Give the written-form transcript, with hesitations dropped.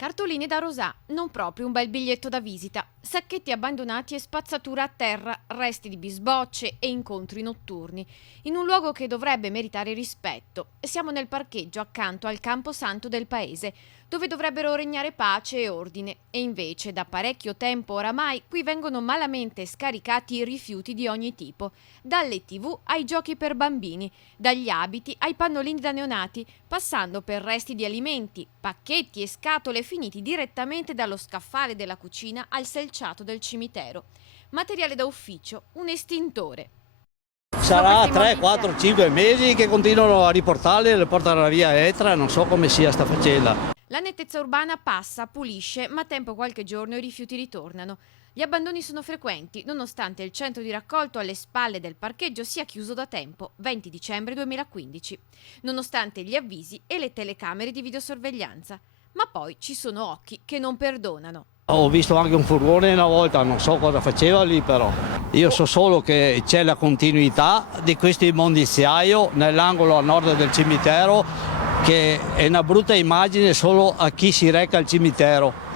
Cartoline da Rosà, non proprio un bel biglietto da visita. Sacchetti abbandonati e spazzatura a terra, resti di bisbocce e incontri notturni. In un luogo che dovrebbe meritare rispetto. Siamo nel parcheggio accanto al camposanto del paese, dove dovrebbero regnare pace e ordine. E invece, da parecchio tempo oramai, qui vengono malamente scaricati rifiuti di ogni tipo. Dalle TV ai giochi per bambini, dagli abiti ai pannolini da neonati, passando per resti di alimenti, pacchetti e scatole finiti direttamente dallo scaffale della cucina al selciato del cimitero. Materiale da ufficio, un estintore. Sarà 3, 4, 5 mesi che continuano a riportarli e le portano via Etra, non so come sia sta faccenda. La nettezza urbana passa, pulisce, ma tempo qualche giorno i rifiuti ritornano. Gli abbandoni sono frequenti, nonostante il centro di raccolto alle spalle del parcheggio sia chiuso da tempo, 20 dicembre 2015, nonostante gli avvisi e le telecamere di videosorveglianza. Ma poi ci sono occhi che non perdonano. Ho visto anche un furgone una volta, non so cosa faceva lì però. Io so solo che c'è la continuità di questo immondiziaio nell'angolo a nord del cimitero, che è una brutta immagine solo a chi si reca al cimitero.